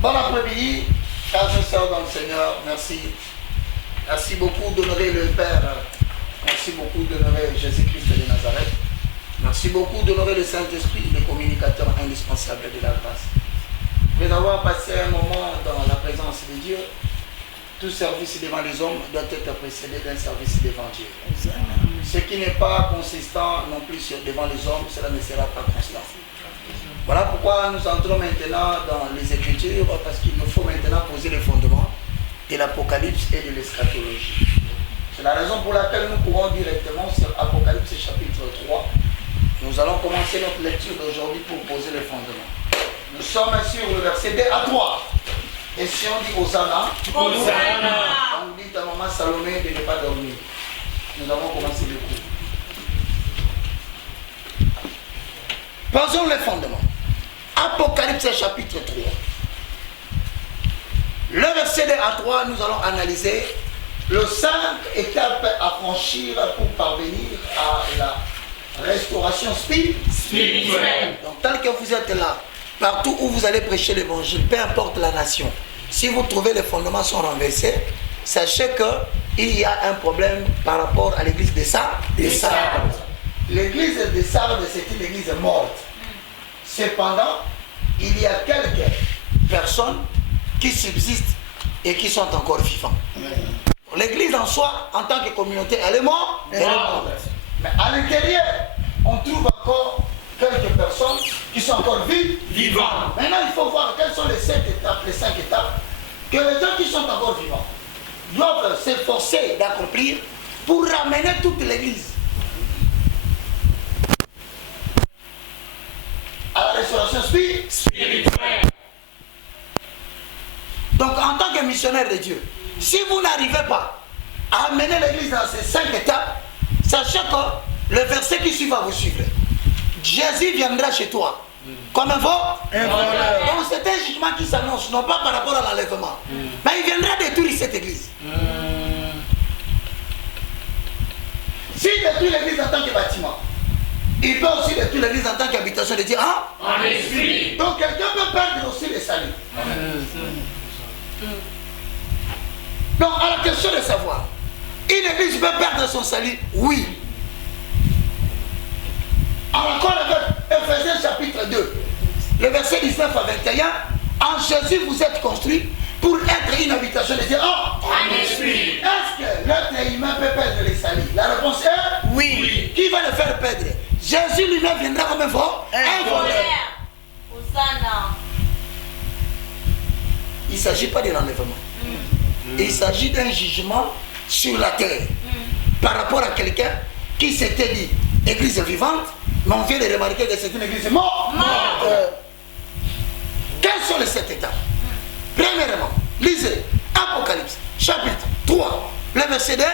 Bon après-midi, frères et sœurs dans le Seigneur, merci. Merci beaucoup d'honorer le Père. Merci beaucoup d'honorer Jésus-Christ de Nazareth. Merci beaucoup d'honorer le Saint-Esprit, le communicateur indispensable de la grâce. Après avoir passé un moment dans la présence de Dieu, tout service devant les hommes doit être précédé d'un service devant Dieu. Ce qui n'est pas consistant non plus devant les hommes, cela ne sera pas constant. Voilà pourquoi nous entrons maintenant dans les Écritures, parce qu'il nous faut maintenant poser les fondements de l'Apocalypse et de l'eschatologie. C'est la raison pour laquelle nous courons directement sur Apocalypse chapitre 3. Nous allons commencer notre lecture d'aujourd'hui pour poser les fondements. Nous sommes sur le verset 2 à 3. Et si on dit Hosanna, on nous dit à maman Salomé de ne pas dormir. Nous avons commencé le cours. Posons les fondements. Apocalypse chapitre 3. Le verset 2 à 3, nous allons analyser les 5 étapes à franchir pour parvenir à la restauration spirituelle. Donc, tel que vous êtes là, partout où vous allez prêcher l'évangile, peu importe la nation, si vous trouvez les fondements sont renversés, sachez qu'il y a un problème par rapport à l'église de Sardes. L'église de Sardes, c'est une église morte. Cependant, il y a quelques personnes qui subsistent et qui sont encore vivants. L'église en soi, en tant que communauté, elle est morte. Mais à l'intérieur, on trouve encore quelques personnes qui sont encore vivantes. Maintenant, il faut voir quelles sont les 7 étapes, les 5 étapes que les gens qui sont encore vivants doivent s'efforcer d'accomplir pour ramener toute l'église à la restauration spirituelle. Donc, en tant que missionnaire de Dieu, si vous n'arrivez pas à amener l'église dans ces 5 étapes, sachez que le verset qui suit va vous suivre. Jésus viendra chez toi comme un voleur. Donc c'est un jugement qui s'annonce, non pas par rapport à l'enlèvement, mais il viendra détruire cette église. S'il détruit l'église en tant que bâtiment, il peut aussi détruire l'église en tant qu'habitation de Dieu. En esprit. Donc quelqu'un peut perdre aussi le salut. Donc à la question de savoir, une église peut perdre son salut? Oui. Alors encore Ephésiens chapitre 2, le verset 19 à 21, en Jésus vous êtes construits pour être une habitation de Dieu en esprit. Est-ce que l'être humain peut perdre les saluts? La réponse est oui. Qui va le faire perdre? Jésus lui-même viendra comme un voleur. Il ne s'agit pas de l'enlèvement. Il s'agit d'un jugement sur la terre par rapport à quelqu'un qui s'était dit église vivante, mais on vient de remarquer que c'est une église morte. Quelles sont les 7 étapes? Premièrement, lisez Apocalypse chapitre 3, le verset 2.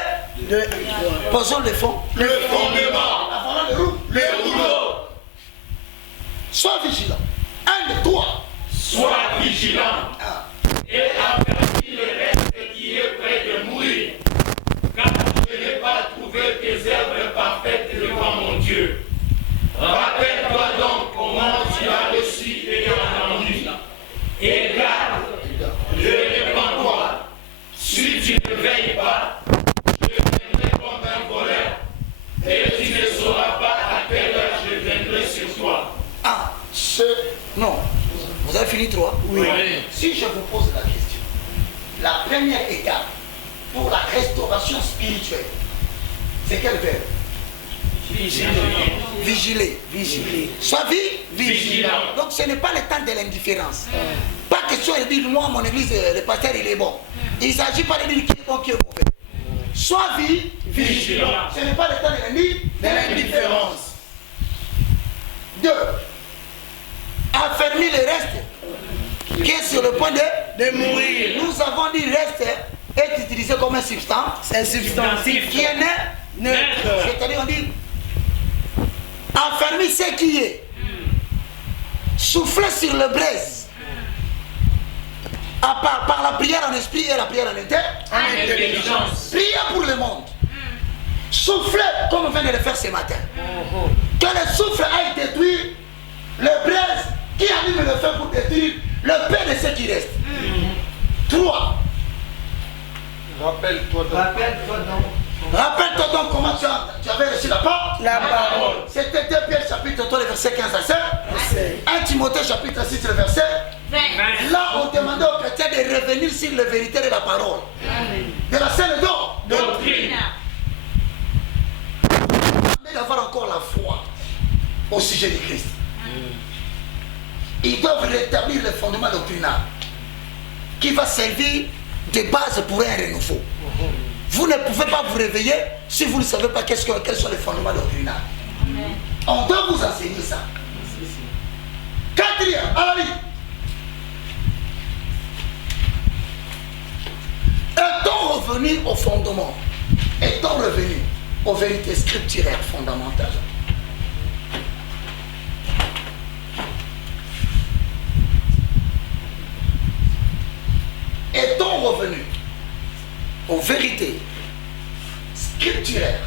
Posons le fond. Le fondement. La le rouleau. Sois vigilant. 1, 2, 3. Sois vigilant. Et avertis le reste qui est près de mourir. Car je n'ai pas trouvé tes œuvres parfaites devant mon Dieu. Rappelle-toi donc comment tu as reçu et entendu. Et garde, répands-toi. Si tu ne veilles pas, je viendrai comme un voleur. Et tu ne sauras pas à quelle heure je viendrai sur toi. Non. Vous avez fini 3? Oui. Si je vous pose la question, la première étape pour la restauration spirituelle, c'est quel verbe? Vigiler. Sois vigilant. Donc ce n'est pas le temps de l'indifférence. Pas question de dire moi mon église, le pasteur il est bon. Il ne s'agit pas de dire qui est bon, qui est mauvais. Sois vigilant. Ce n'est pas le temps de l'indifférence. 2. Affermir le reste qui est sur le point de mourir. Nous avons dit reste est utilisé comme un substantif qui est neutre. C'est-à-dire on dit affermir ce qui est. Souffler sur le braise. Par la prière en esprit et la prière en intelligence. Prier pour le monde. Souffler comme on vient de le faire ce matin. Que le souffle aille détruire le braise qui allume le feu pour détruire le paix de ce qui reste. 3. Rappelle-toi donc comment tu avais reçu la parole. C'était 2 Pierre chapitre 3, le verset 15 à 16. 1 Timothée chapitre 6, le verset 20. Là, on demandait aux chrétiens de revenir sur la vérité de la parole. De la saine doctrine. D'avoir encore la foi au sujet de Christ. Ils doivent rétablir le fondement doctrinal qui va servir de base pour un renouveau. Vous ne pouvez pas vous réveiller si vous ne savez pas quels sont les fondements doctrinaux. On doit vous enseigner ça. 4e, à la ligne. Est-on revenu au fondement? Est-on revenu aux vérités scripturaires fondamentales? Est-on revenu aux vérités scripturaires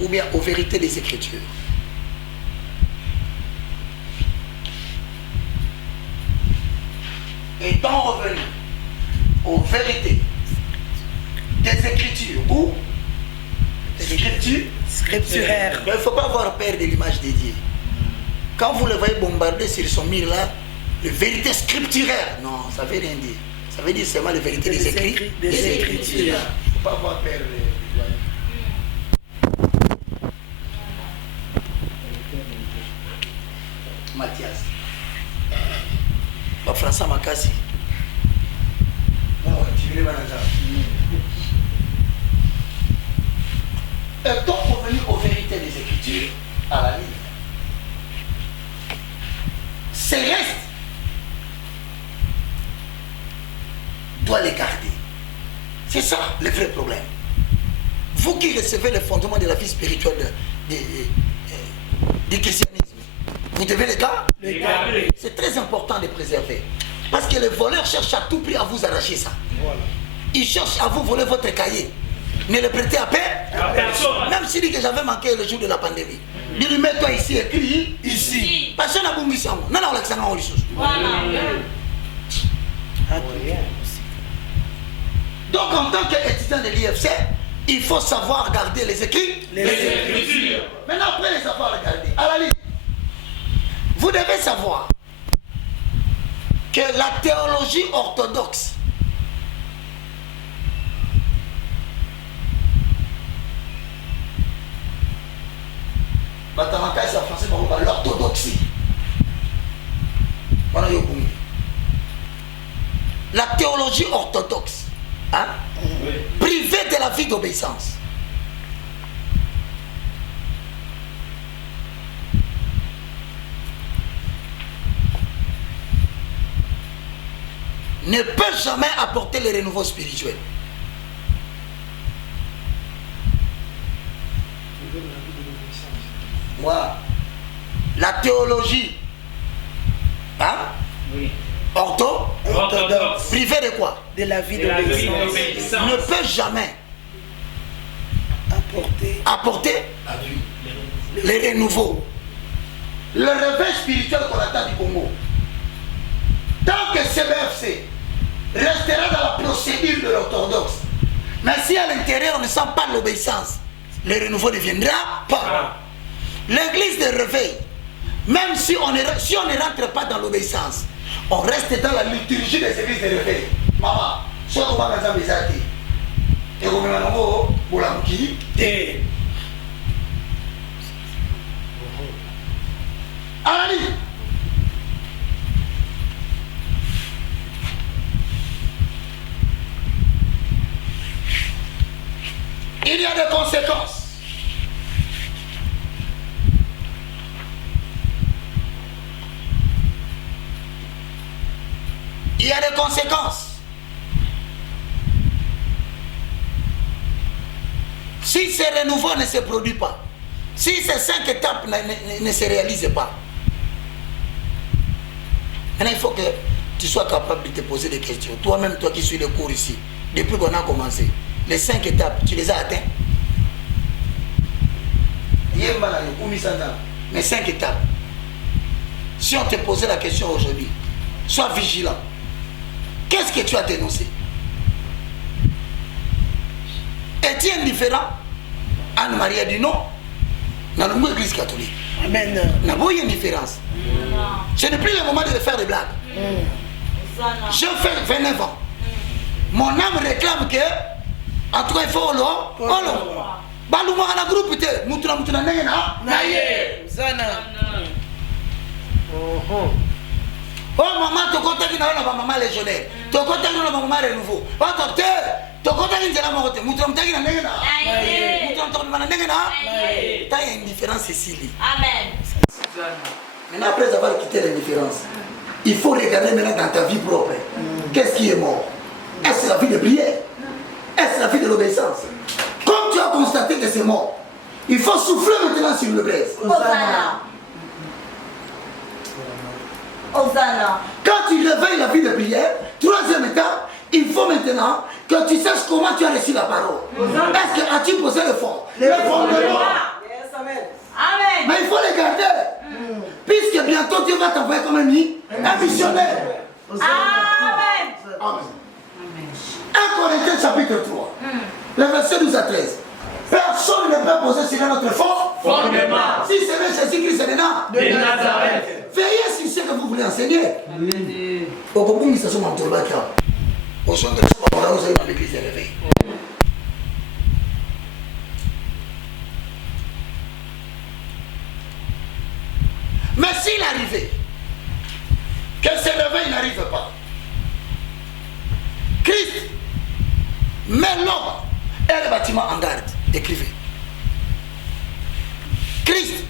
ou bien aux vérités des Écritures? Est-on revenu aux vérités des Écritures ou des Écritures scripturaires? Il ne faut pas avoir peur de l'image dédiée. Quand vous le voyez bombarder sur son mur là, les vérités scripturaires, non, ça ne veut rien dire. Ça veut dire seulement les vérités des Écritures. Il ne faut pas avoir peur de Mathias. François Makassi. Non, tu veux les managers. Est-on revenu aux vérités des Écritures à la ligne? Ces restes doit les garder. C'est ça le vrai problème. Vous qui recevez le fondement de la vie spirituelle du christianisme, vous devez les garder. C'est très important de préserver. Parce que les voleurs cherchent à tout prix à vous arracher ça. Voilà. Ils cherchent à vous voler votre cahier. Ne le prêtez à personne. Même s'il dit que j'avais manqué le jour de la pandémie. Il lui met toi ici, écrit ici. Parce qu'on a bon mission. Non, non, on donc en tant qu'étudiant de l'IFC, il faut savoir garder les écrits. Les Écritures. Maintenant, après les avoir gardés, à la ligne, vous devez savoir que la théologie orthodoxe l'orthodoxie. La théologie orthodoxe, hein? Oui. Privée de la vie d'obéissance. Ne peut jamais apporter le renouveau spirituel. Voilà. La théologie, hein? Oui. Orthodoxe. Privé de quoi? De la vie d'obéissance. Ne peut jamais apporter le renouveau. Le réveil spirituel qu'on attend du Congo. Tant que CBFC restera dans la procédure de l'orthodoxe, mais si à l'intérieur on ne sent pas l'obéissance, le renouveau ne viendra pas. L'église de réveil, même si on ne rentre pas dans l'obéissance, on reste dans la liturgie des églises de réveil. Maman, ce qu'on va faire des athées. Et on va pour la mouki. Allez. Il y a des conséquences. Il y a des conséquences. Si ce renouveau ne se produit pas, si ces 5 étapes ne se réalisent pas, maintenant il faut que tu sois capable de te poser des questions. Toi-même, toi qui suis le cours ici, depuis qu'on a commencé, les 5 étapes, tu les as atteintes? Les 5 étapes. Si on te posait la question aujourd'hui, sois vigilant. Qu'est-ce que tu as dénoncé? Es-tu indifférent? Anne-Marie a dit non. Dans l'église catholique. Amen. Il n'y a pas eu indifférence. Ce n'est plus le moment de faire des blagues. Je fais 29 ans. Mon âme réclame que, en tout cas, il faut Baluma na groupe te mutuna nengena na ye Zana. Oh maman tokota ki na maman légionnaire. Tokota ki na maman renouveau. Oh docteur, tokota ki nzela mokote mutuna mutaki na nengena. Mutuna mutaki na nengena. Ta y a une différence ici. Amen. Maintenant après avoir quitté l'indifférence, il faut regarder maintenant dans ta vie propre. Qu'est-ce qui est mort? Est-ce la vie de prière? Est-ce la vie de l'obéissance? Comme tu as constaté que c'est mort, il faut souffler maintenant sur le braise. Hosanna. Hosanna. Quand tu réveilles la vie de prière, troisième étape, il faut maintenant que tu saches comment tu as reçu la parole. Est-ce que as-tu posé le fond? Le fondement. Amen. Mais il faut les garder. Puisque bientôt Dieu va t'envoyer comme un missionnaire. Amen. Amen. 1 Corinthiens chapitre 3, le verset 12 à 13. Personne ne peut poser sur notre fondement. Si c'est Jésus-Christ de Nazareth. Veillez sur ce que vous voulez enseigner. Au Congo, ils se sont en tournant. Au son de ce moment-là, vous allez dans l'église de réveil. Mais s'il arrivait que ce réveil n'arrive pas, Christ met l'homme et le bâtiment en garde. Écrivez. Christ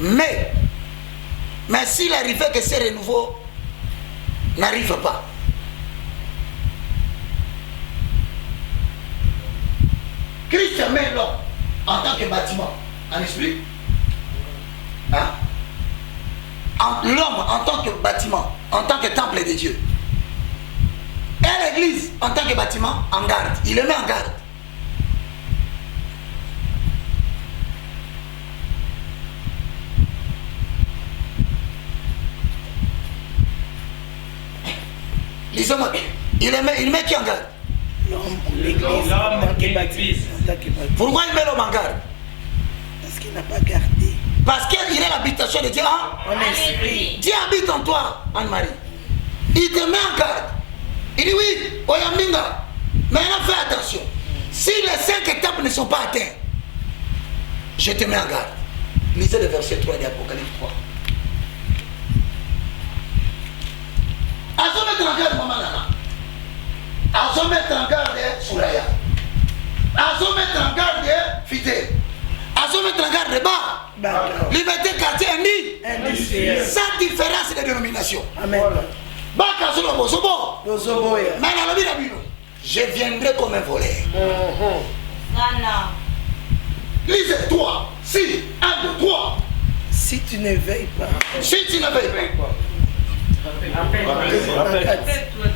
mais s'il arrivait que ce renouveau n'arrive pas, Christ met l'homme en tant que bâtiment, en esprit. Hein? L'homme en tant que bâtiment, en tant que temple de Dieu. Et l'église en tant que bâtiment en garde. Il le met en garde. Lisez-moi. Il met qui en garde? L'église. Pourquoi il met l'homme en garde? Parce qu'il n'a pas gardé. Parce qu'il est l'habitation de Dieu. Hein? Dieu habite en toi, Anne-Marie. Il te met en garde. Il dit oui, Oyambinga. Maintenant fais attention. Si les 5 étapes ne sont pas atteintes, je te mets en garde. Lisez le verset 3 de l'Apocalypse 3. Azo mettre en garde maman Nana. Azo mettre en garde Souraya. Azo mettre en garde Fidèle. Azo mettre en garde Bas. Liberté quartier Indi. Sans différence de dénomination. Amen. Baka sur le Bozobo. Mais dans le Bino, je viendrai comme un voleur. Lisez 3. Si, 1, 2, 3. Si tu ne veilles pas. Si tu ne veilles pas.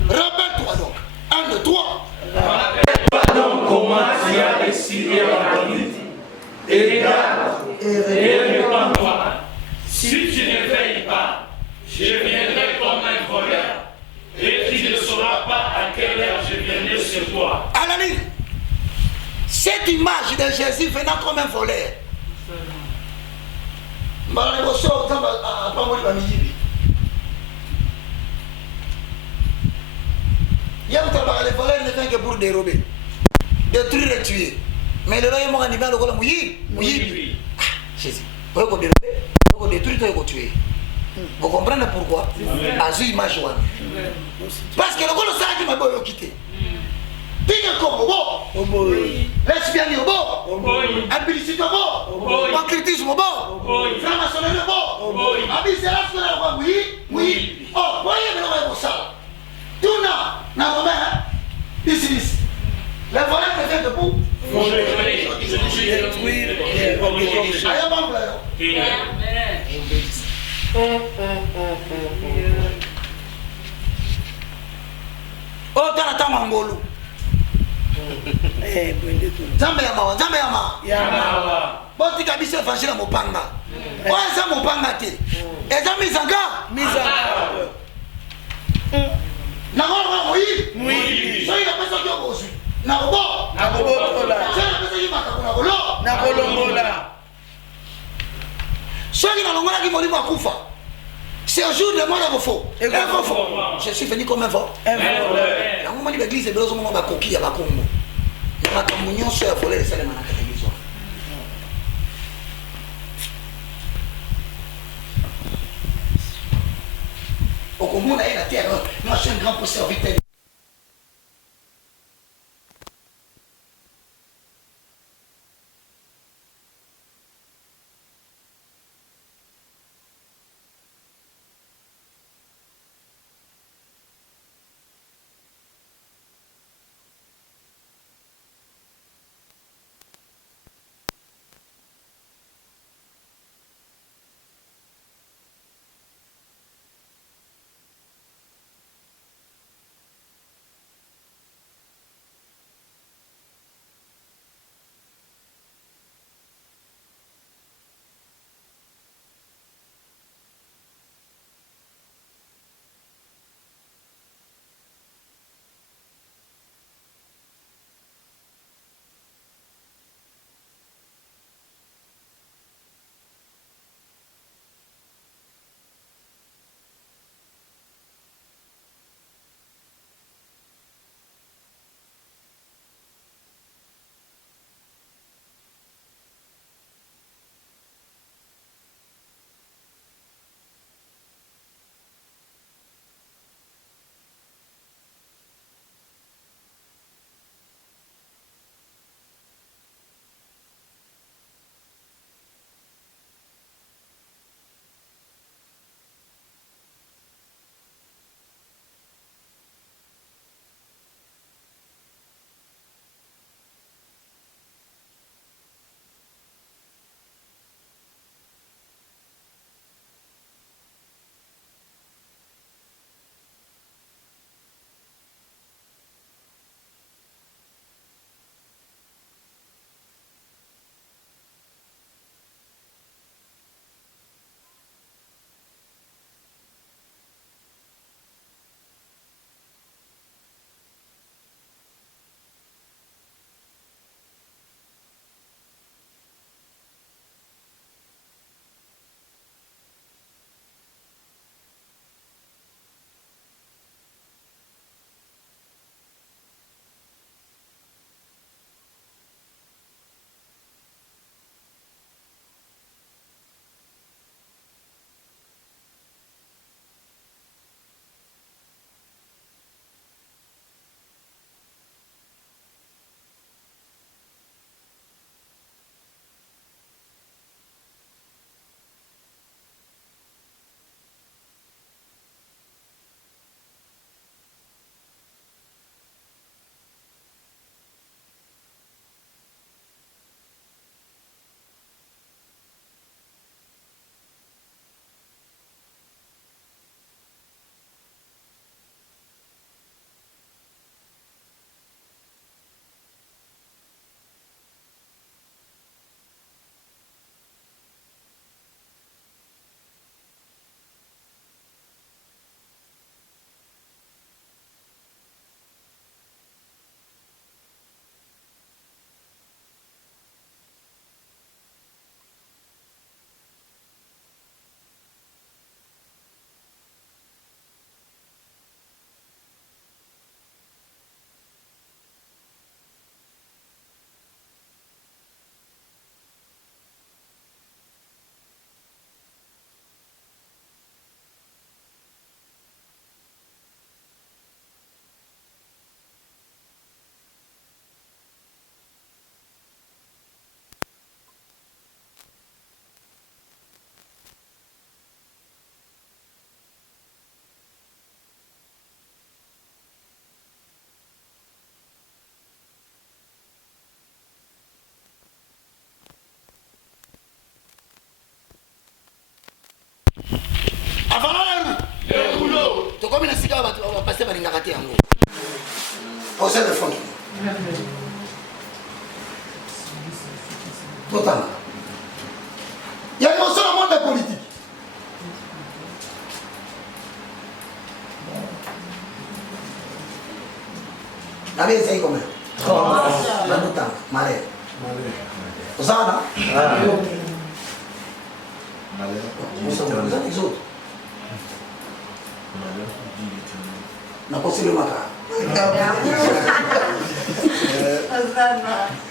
Rappelle-toi donc. 1, 2, 3. Rappelle-toi donc comment tu as décidé entendu. Et regarde, et réponds-toi. Si tu ne veilles pas, je viendrai comme un voleur, et tu ne sauras pas à quelle heure je viendrai sur toi. Anani, cette image de Jésus venant comme un voleur. Les voleurs ne viennent que pour dérober, détruire et tuer. Mais le roi est mort en hiver, le roi est Jésus, vous pouvez dérober, vous pouvez détruire, vous pouvez tuer. Vous comprenez pourquoi? Azu image one. Parce que le roi le sait qu'il m'a beau quitter. Digne comme au beau, lesbienne au beau, implicite au beau, pancrétisme au beau, franc-maçonnerie au beau, abysséance au beau, oui. Oh, voyez le roi est pour ça. Tout n'a pas main, ici. Les voleurs ne viennent debout. Oh, t'as la tama ngolu. Nzambe ya mawa, nzambe ya mawa. Ya mawa. Boti kabisa évangile ya mopanga. Oya za mopanga te. Eza mizanga. Nakolo moyi. Soki napesa kyo kozwi. Nakobotola. Soki napesa ki makako nakolongola. Soki nalongolaki molimo akufa. C'est un jour de mort à faux. Je suis venu comme un vol. Un moment de l'église, il y a un moment de coquille à la combo. Il y a un communion sur la volée de Salem à la télévision. Au commun, il y a la terre. Moi, je suis un grand serviteur. Tokomi na sika ba passer balingaka te yango. Posez le fond. Totalement. Il y a une notion dans le monde politique. La vie c'est combien? 30 ans. Malais. Vous savez, non? Vous savez les autres. On a possible le matin.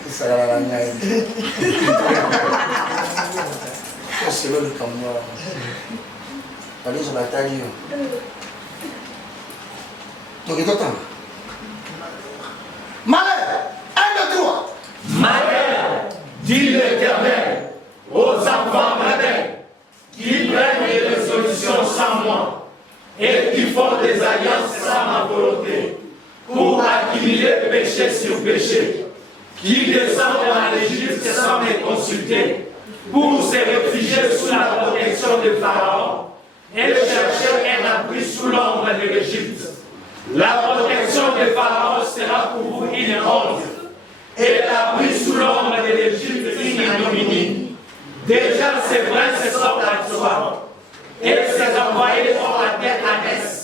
Ça va la gagne. C'est le camion. Allez sur la taille. Donc il est temps. Malheur, 1, 2, 3. Malheur, dit l'Éternel, aux enfants rebelles, qui prennent des résolutions sans moi, et qui font des alliances sans ma volonté, pour accumuler péché sur péché, qui descendent en Égypte sans me consulter, pour se réfugier sous la protection de Pharaon, et chercher un abri sous l'ombre de l'Égypte. La protection de Pharaon sera pour vous une honte, et l'abri sous l'ombre de l'Égypte une ignominie. Déjà ses princes sont à toi, et ses envoyés ont la tête à l'est.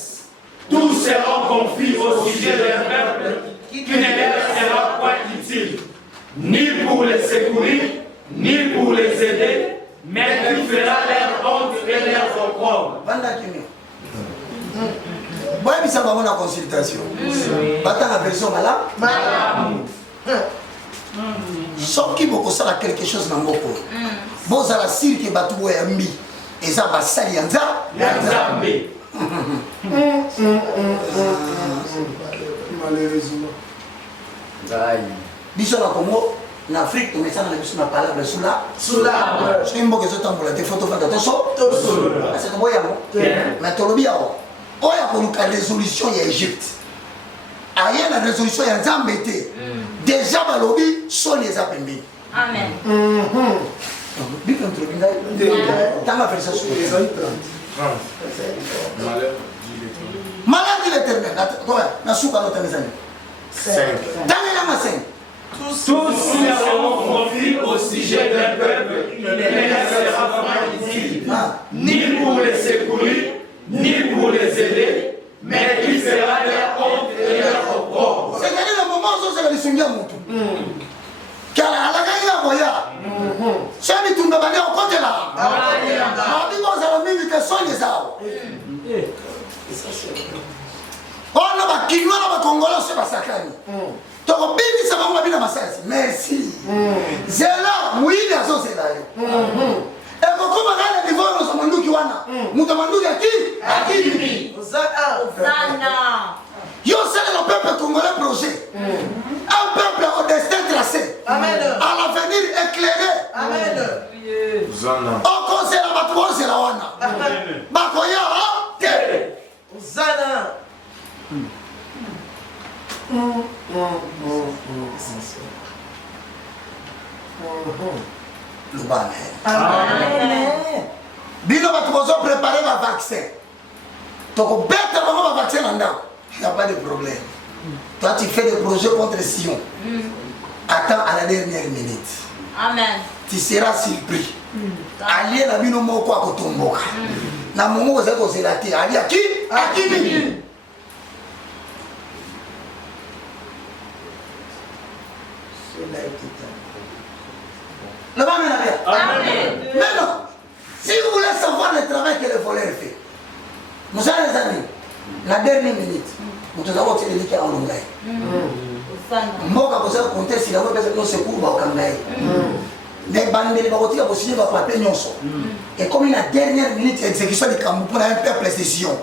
Tous seront confus au sujet d'un peuple qui ne leur sera point utile, ni pour les secourir, ni pour les aider, mais qui fera leur honte et leur opprobre. Moi, je vais avoir une consultation. Maintenant, la version là. Sauf qu'il faut faire quelque chose dans mon corps. Bon, ça la cire qui va tout aimer. Et ça va salir. Malheureusement. Bisous la Congo, en Afrique, on met ça dans la parole sous l'arbre. C'est une bonne question pour la photo de c'est un moyen. Mais tu le bien. Oh, il y a une résolution en Égypte. Il y a une résolution en Zambété. Déjà, le lobby sont les appelés. Amen. Malade de l'Éternel. Tous seront confus au sujet d'un peuple qui ne leur sera pas utile, ni pour les secourir, ni pour les aider, mais qui fera leur honte et leur opprobre. C'est-à-dire le moment où c'est le Seigneur Moutou. Car à la gagne la voya. C'est un tout le monde au côté là. On dit qu'on a mis que soigne ça. On a qui nous a Congolais c'est pas ça quand. Donc bibi ça va bien masasi. Merci. Zela muili azo c'est là. Et pourquoi on a les voix dans manduki wana? Muta manduki aki? Hosanna. Yo c'est le peuple congolais projet. Un peuple au destin tracé. Amen. À l'avenir éclairé. Amen. Hosanna. Au conseil la batouan c'est la wana. Bakoya ha? Hosanna. Le banner. Amen. Bino batouan préparer le vaccin. Donc bête avant le vaccin là. Il n'y a pas de problème. Toi, tu fais des projets contre Sion. Attends à la dernière minute. Amen. Tu seras surpris. Allié la bino moko à kotomboka. Na momo vous êtes osé la terre. Allié à qui? À qui? Le bas Amen. maintenant, si vous voulez savoir le travail que le voleur fait, vous savez les amis, la dernière minute, nous avons tiré les cas en longueur. Moi, quand vous avez compté, si la voix est secours, va au Kangaï. Les bandes de l'Ébat vont signer votre papier. Et comme la dernière minute d'exécution du Cameroun pour un peuple précision,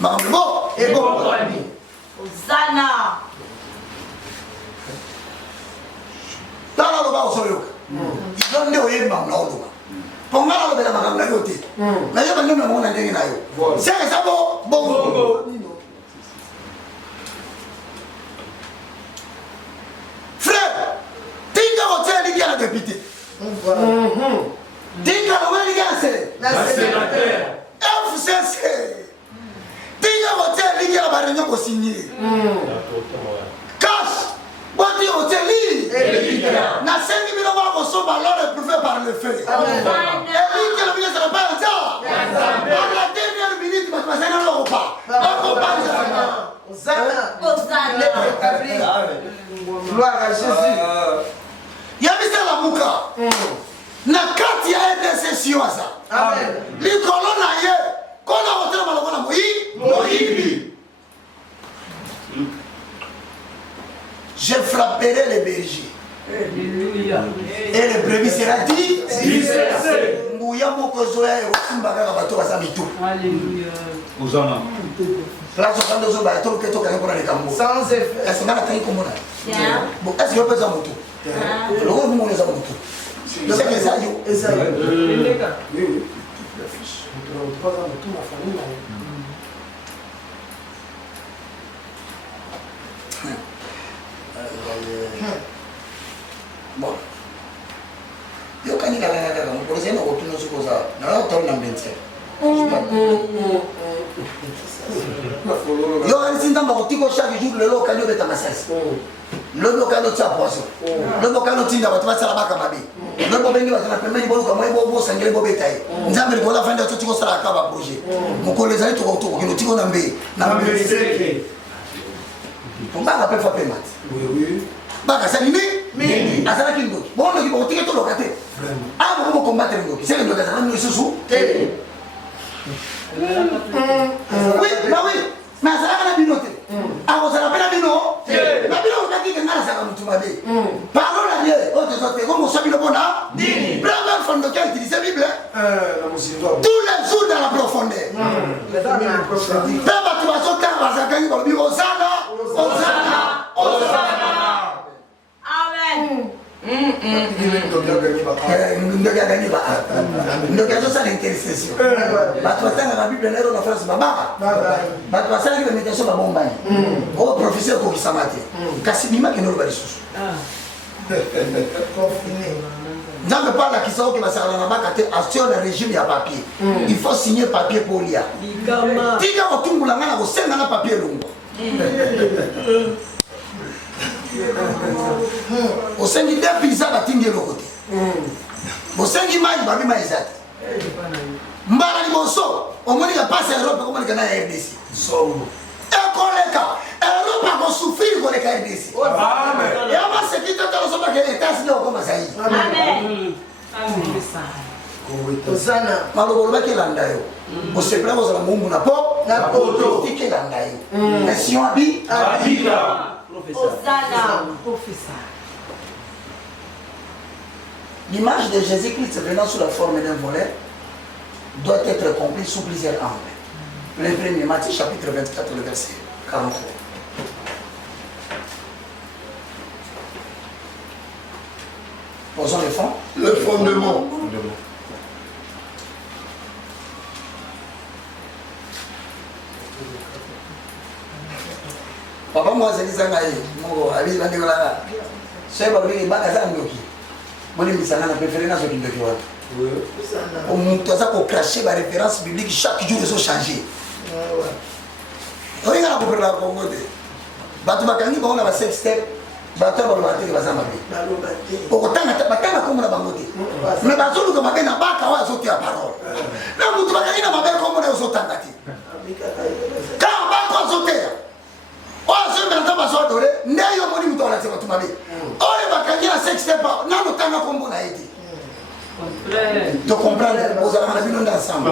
bon, et bon, Hosanna. dans le bas au sol, ils ont dit au Yémen, pour moi, on va la maman de l'autre. Mais il y a un nom de mon ami. C'est ça, bon. Frère, dis-moi votre ligue à la députée. Dis-moi votre ligue à la sénateur. FCC. Dis-moi votre ligue à la réunion pour signer. Cash. Votre ligue. Na 5 000 euros pour sauver l'ordre pour par le feu. Hosanna. Et lui qui a la vie, ça ne va pas entendre. À la dernière minute, tu vas passer dans le repas. Hosanna. Hosanna. Gloire à Jésus. Il y a mis ça la mouka. Na kati ya RDC siwaza. Amen. Likolo na ye. Kona hotela maloko na moyibi. Je frapperai les bergers. Alléluia. Et le brebis sera dit. dispersés. Mouya moko zoya e okumba kaka bato basa mitu. Alléluia. Hosanna. Place au candeau ba to keto kana kona likambo. Sans effet. Est-ce que ngana tangi komona? Tiens. Bon, est-ce que yo pesa mutu? Hein? Le gros monde za mutu. C'est que ça yo. Pendeka. Oui. La fiche. On ne pas dans toute ma famille. Bon. Yo kani kala kaka mo polisi na otuna sukoza. Na to na mbente. Yo alisinda mbakotiko chaque jour lelo kali obeta masasi. Lobo kano tia poisson. Lobo kano tinda watu basala baka mabe. Lobo bengi watu na pembeni bolo kama ibo bo sangele bo betai. Nzambe ko la fanda totiko sala ka ba projet. Mukoleza itu ko to kino tiko na mbe. Na mbe seke. Mbanga pe fa pemat. Oui. Baka salini mingi. Asala kindo. Bondo ki bo tike to lokate. Ah bo combattre ngoki. C'est le gars na susu. Oui, bah oui. Mais ça va la binote. Ah, vous savez la bino? La bino, on a dit que n'a pas de mabe. Parole à Dieu. Oh, des autres, comme on s'habille le bon âme. Première fond de quel utilise la Bible. Tous les jours dans la profondeur. Père, tu vas sauter à la gagner dans le bureau. Hosanna, Hosanna, Hosanna. Amen. Ndoki azosala intercession bato batanga na bible lero na france babaka bato basalaki bamitation babombani oyo professeur ekokisama te kasi bimaki noloba lisusu nzambe mpo alakisa oke basakala na baka te action na régime ya papier il faut signer papier mpo olia tika kotumbola ngai na kosenga na papier elongo osengi te pizza batindi eloko te osengi mai babi mai eza te mbala liboso omonika pasi Europe komonika na RDC ekoleka Europe akosufiri koleka RDC yaba sekite tolosobake etats-unis okoma zaidi Hosanna. maloko olobaki elanda yo osepela kozala mombu na po tike elanda yo mission abi Hosanna. l'image de Jésus-Christ venant sous la forme d'un voleur doit être comprise sous plusieurs angles. Le premier, Matthieu chapitre 24, le verset 43. Posons le fond. Le fondement. Papa moi c'est ça ngai mo abi bande kola c'est ba bi ba za ndoki boni misana na préféré na soki ndoki wa o muntu aza ko cracher ba référence biblique chaque jour ils ont changé on ngala ko perla ko ngode batu bakangi ba ona ba sex step batu ba ba te ba za mabe o ko tanga batanga ko mona bangote mais ba zulu ko mabe na baka wa zote ya parole na mutu bakangi na mabe ko mona zo tangati ka ba ko zote oh c'est maintenant pas soit doré né yo moni muto la sema tumabe oh le bakangi na sex step na no tanga ko mona eti de comprendre aux allons la vie ensemble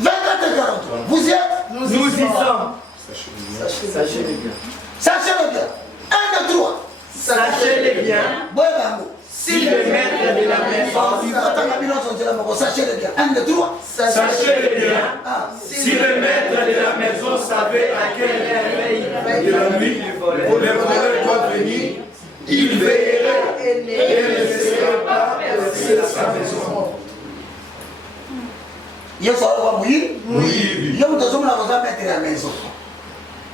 24 et 43 vous y êtes Nous y sommes. Sachez-le bien. sachez-le bien 1 2 3 Sachez-le bien. boy bango Si le maître de la maison, sachez-le bien 1 2 3 Sachez-le bien. Si le maître de la maison savait à quelle heure de la nuit le voleur doit venir, il veillerait et ne serait pas percé à sa maison. Yo so wa muyi Oui. yo mto zomu na koza mettre la maison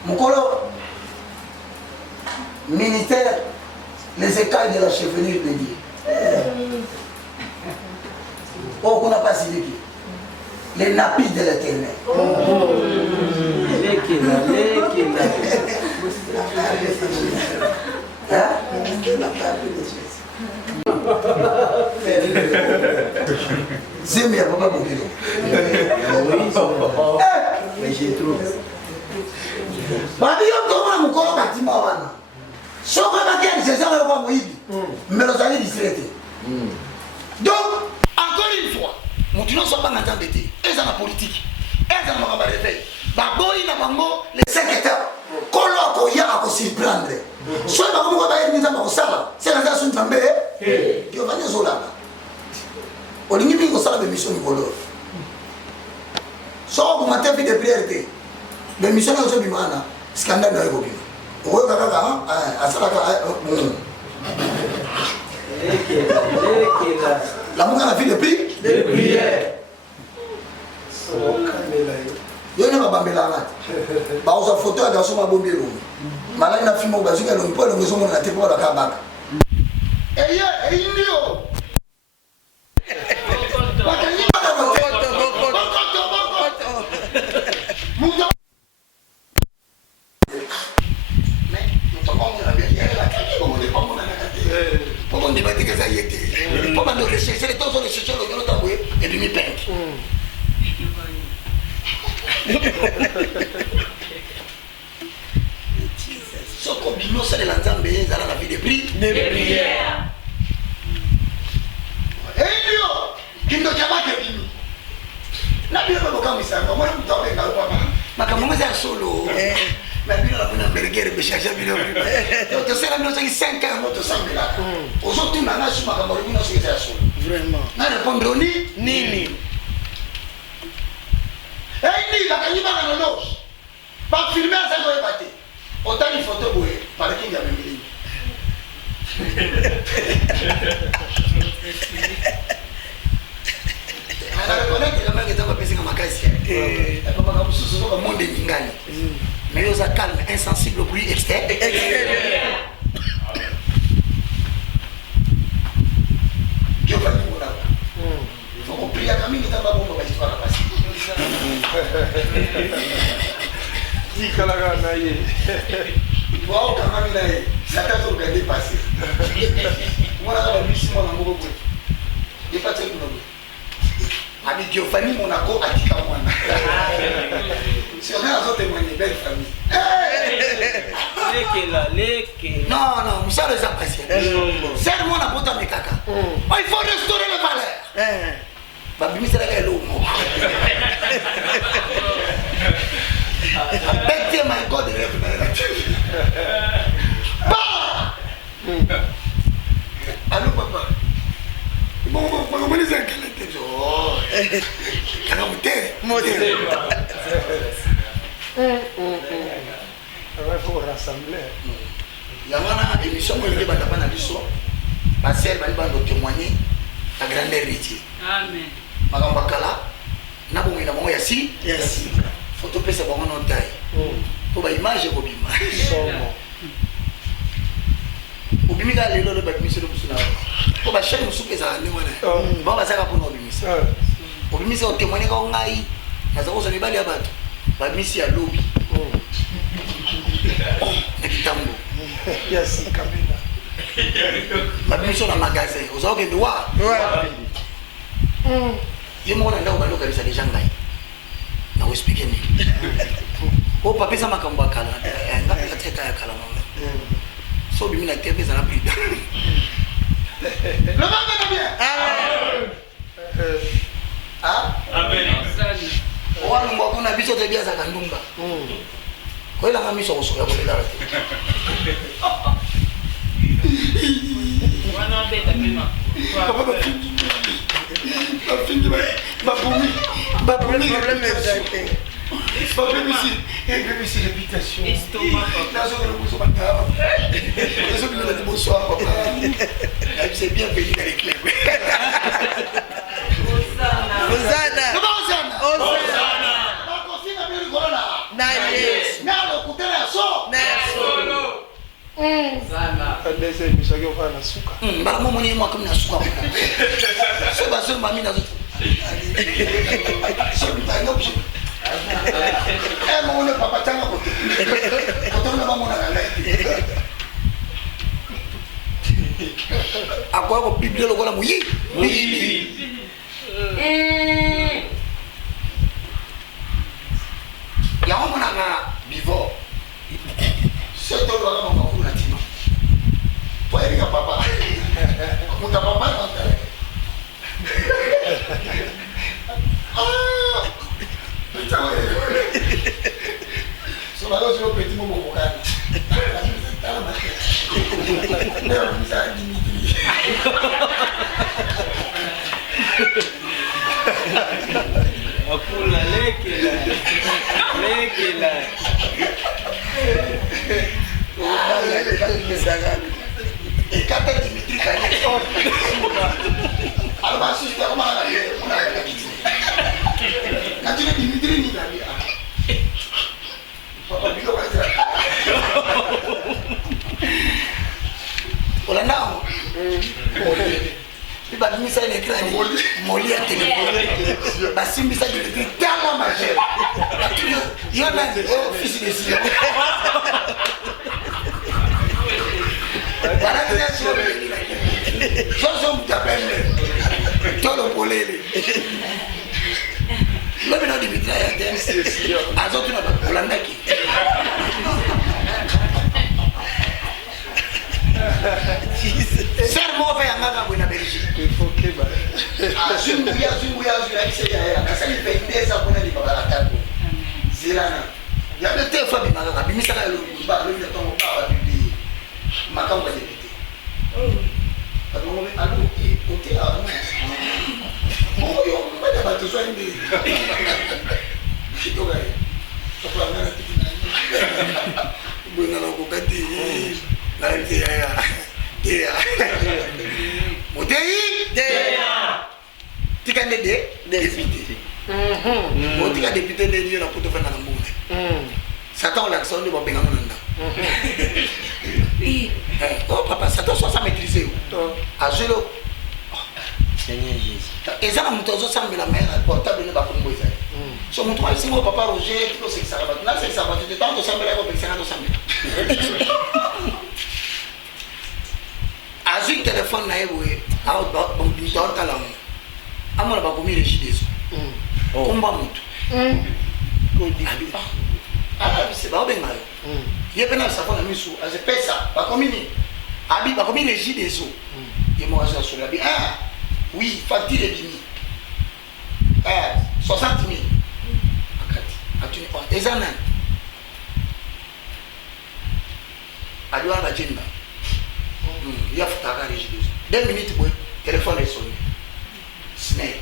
mukolo militaire les écailles de la chevelure de Dieu oh qu'on n'a pas signé les nappies de l'éternel C'est mieux, papa Bobilo. Mais j'ai trop. Babi yo toma mukolo batima wana. Soko bakia c'est ça kwa moyibi. Mais los amis discrétés. Donc encore une fois, motuno so ba nganta beti. Eza na politique. Eza na makamba réveil. Baboyi na bango les 5 étapes. Kolo ko ya ko surprendre. Soit ba ko ba yini nzamba ko sala. C'est la nzamba suntambe. Yo vanya zola. Olingi bi ko sala be mission ni kolo. So ko mate fi de prière. Mais mission na zo bimana scandale na yego bima oyo kaka asalaka la monga na vie de prière so kamela yo ne babambela ngati ba oza photo ya gaso mabombi lo malaki na film ba zuka lo mpo lo ngezo mona na te po la kabaka eye indio et demi pink. Ce combino c'est l'ensemble de la vie de prière. Et Dieu, qui ne tient pas que Bimi. La Bible est comme ça. Moi, je me donne dans le papa. Ma caméra est solo. La Bible est en berger, mais chaque vidéo. Tu sais, la Bible est 5 ans, moi, tu sais, là. Aujourd'hui, on a su ma caméra, on a su que c'est solo. Vraiment. Na répondre nini. Ni la kaniba na lolo. Ba filmer ça doit être. Autant une photo boé, par qui il y a même ligne. On a reconnaître que la main est en train de faire ma caisse. Et papa comme sous le monde est ngani. Mais ils sont calmes, insensibles au bruit extérieur. Dieu va nous voir. Il faut qu'on prie à Camille qui t'a pas bon pour l'histoire à passer. Wow, Camille là, ça t'a tout regardé passer. Moi là, je suis mon amour. Il pas très bon. Avec Giovanni Monaco à Tikamwana. Si on a un autre témoigné, belle famille. Non, vous savez ça passer. C'est moi la bota mes caca. Il faut restaurer les valeurs. Babi, c'est la l'eau. Bête my God de rêve. Bah! Allô papa. Bon, on les a calés. Oh, il faut rassembler. Il y a une émission où il y a des gens qui vont témoigner la grande héritier. Amen. Magambakala, na bongo ina bongo yasi. Yes. Photo pesa bongo no taille. Pour ba image ko bima. Obimika lelo le ba mission de busuna. Pour ba chaîne musu pesa ni wana. Ba ba saka pour no bimisa. Obimisa o témoigner ko ngai. Na za ko so libali abatu. Ba misi ya lobby. Kitambo. Yes, Kabila. Ma mission dans magasin. Vous avez le droit. Ouais. Je m'en ai là au les gens là. Na vous expliquer ni. Oh papa ça m'a kamba kala. Na pesa teta ya kala mama. So bimi na tebe za na prida. Le monde va bien. Amen. Ah? Amen. Wana ngwa kuna biso te bia za kandumba. Kwa ila ngami so so ya bolela. Wana beta mema. Problème exact. BBC réputation. Bonsoir, papa. C'est bien venu dans les clubs. Hosanna. Comment Hosanna? Hosanna. Mbala momo ni mwaka mna suka. Seba sema mimi nazo. Sio mtango. Eh, mon papa, tiens, mon côté. Quand on a mon à quoi vous publiez le voilà mouillé? Oui. Il y a un moment vivant. C'est tout le monde qui a dit non. Toi, il y a papa. Mon papa, non. Ah! Putain, sur la roche, je petit mot pour vous. Akula lekela. Lekela. Et quand tu Dimitri Kanye, alors ma sister, comment on a quitté? Quand tu es Dimitri, il a dit, papa, tu dois être là. Il va dire ça, il est clair. Molly a téléphoné. Bassim, ça, il était tellement majeur. Il y en a un fils de Sion. Voilà, il y a un Jean-Jean Moutapelle. Toi, le polé. Là, maintenant, Dimitri a été un fils de Sion. Azot, tu n'as pas de Hollandais. Ser mo fa yanga ka buena Belgique. Zumbuya isaya kasali pendeza kuna ni baba latako. Zilana. Ya le tefa bi maka bi misaka lo ba lo ni tongo ba bi makamba de bité. Ado mo ado ote a mo. Mo yo ba da ba to so ndi. Kito ga. To pa ngana tikina. Buena lo ko kati. La vie ya. Modei? Deya. Tika ndede? Député. Bon, tika député de Dieu na poto fana na mbunge. Satan l'accent de bobenga monanda. Oh papa, Satan soit ça maîtriser. Azelo. Seigneur Jésus. Eza na muto zo sambela mère portable ne ba kombo eza. So muto wa singo papa Roger, tout ce que ça va. Là c'est ça va te temps sambela ko pensana do sambela. Azui téléphone na ewe a bon bitor talam amona ba komi régie des eaux combat mutu c'est ba benga yo yepena sa fona misu as pesa ba komi ni abi ba komi régie des eaux et moi ça sur la bi oui facture de bini 60 000 akati pas ezana adu ala jenda. Il y a Futaka régie. 2 minutes, le téléphone est sonné. Snare.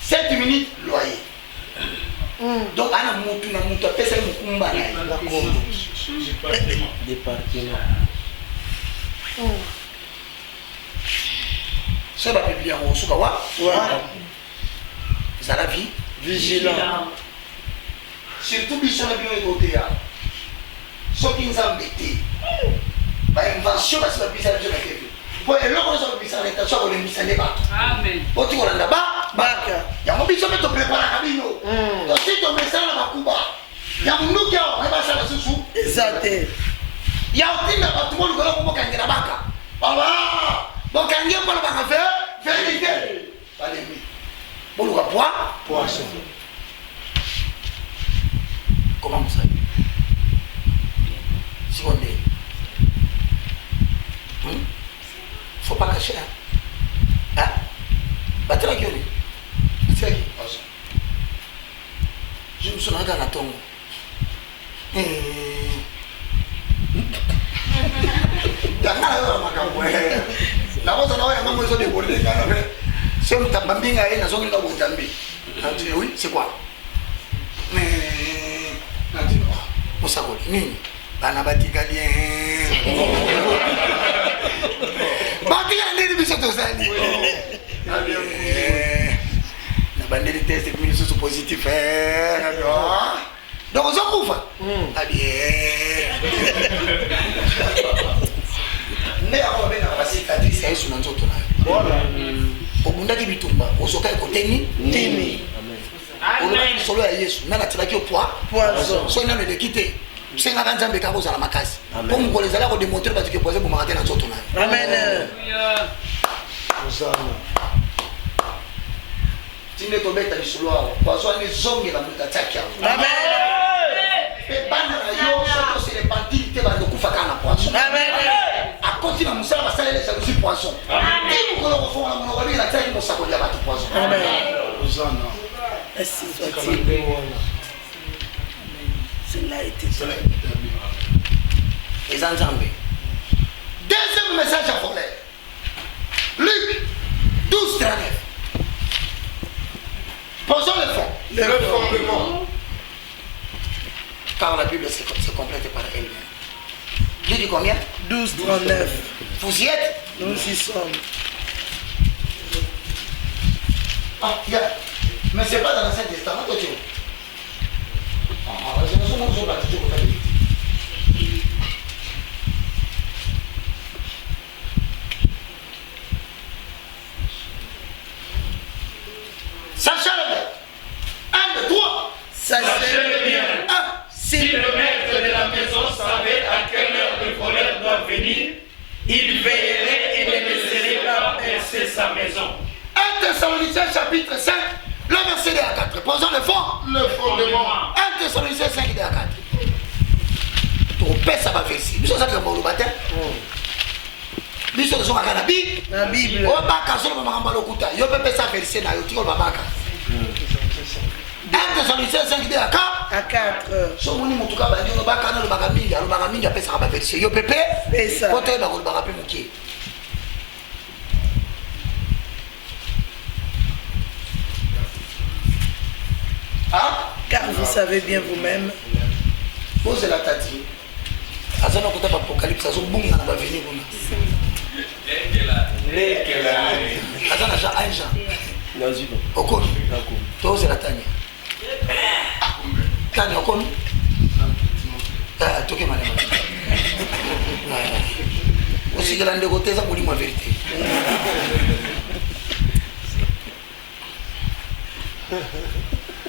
7 minutes, loyer. Donc, on a monté, fait ça, on a département. Ça va publier en Soukawa. Ça la vie. Vigilant. Surtout, ils sont bien écoutés. Ce qui nous a embêtés, l'invention va se faire pisser à la vie. Pour les gens qui sont pisser à l'état, soit on les mise à l'ébat. Amen. Pour tout le monde là-bas, il y a un petit peu de préparer la cabine. Donc si tu mets ça dans la Cuba, il y a un nous qui a un ça là sous. Exact. Il y a un petit peu de tout le monde qui a un peu de baka. Voilà. Bon, quand il y a un peu de baka, vérité. Allez, bon, on va boire. Poisson. Comment vous savez? Secondaire. Faut pas cacher. Hein? Battez la gueule. C'est qui? Je me suis rendu à la tombe. Oui, c'est quoi? Moussakoli, nini? Bana batika bien. Batika nini biso tozali? Na bandeli test de sous positif. Donc on s'en couvre. Ah bien. Mais on va bien passer 4 6 sur notre. Voilà. obundaki bitumba osoka ekoteni Tini. olobaki solo ya Yesu nana tiraki au Poison. so nano eleki te sengaka nzambe kaka ozala makasi mpo mokolo ezali kodemontre bato ke poison ebomaka te na nzoto na yo. Amen. tinde tobeta lisolo awa poison wana ezongela moto atiaki awa Amen. mpe bana na yo soki osele pantili te bando kufa kaka na poison Amen. akoti na mosala basalele jalousie poison ti mokolo kofongola monoko ndenge natiaki mosakoli ya bato poison. Amen. Merci soit-il. Cela a été eza nzambe. Deuxième message à voler. Luc 12:39. Posons le fond. le fondement. Car la Bible se complète par elle-même. Dieu dit combien? 12:39. Vous y êtes? Nous y sommes. Ah, yeah. Mais c'est pas dans l'Ancien Testament, toi tu vois. Ah, la génération nous a baptisé pour faire des victimes. Sachez-le bien. 1, 2, 3. Sachez-le bien. 1. Si le maître de la maison savait à quelle heure le voleur doit venir, il veillerait et ne laisserait pas percer sa maison. 1 Thessaloniciens chapitre 5, le verset 2 à 4. Posons le fond. Le fondement. 1 Thessaloniciens 5, 2 à 4. Topesa ba verset. Biso ça comme le matin. Biso so makana bi. La Bible. O baka so mamakamba lokuta. Yo pepe sa verset na yo tiko babaka. 1 Thessaloniciens 5, 2 à 4. À 4. So moni mutuka bandi no baka na lo baka mingi apesa ba verset. Yo pepe. Pesa. Kote ba ko baka pe mukie. Hein? Car vous savez bien vous-même. Pose la tati. Azana kota apocalypse azo bunga na ba venir kuna. Azana ja anja. Naziba. Okon. D'accord. Pose la tani. Tani okon. Ah, toke malema. Osigala ndeko teza muri ma vérité.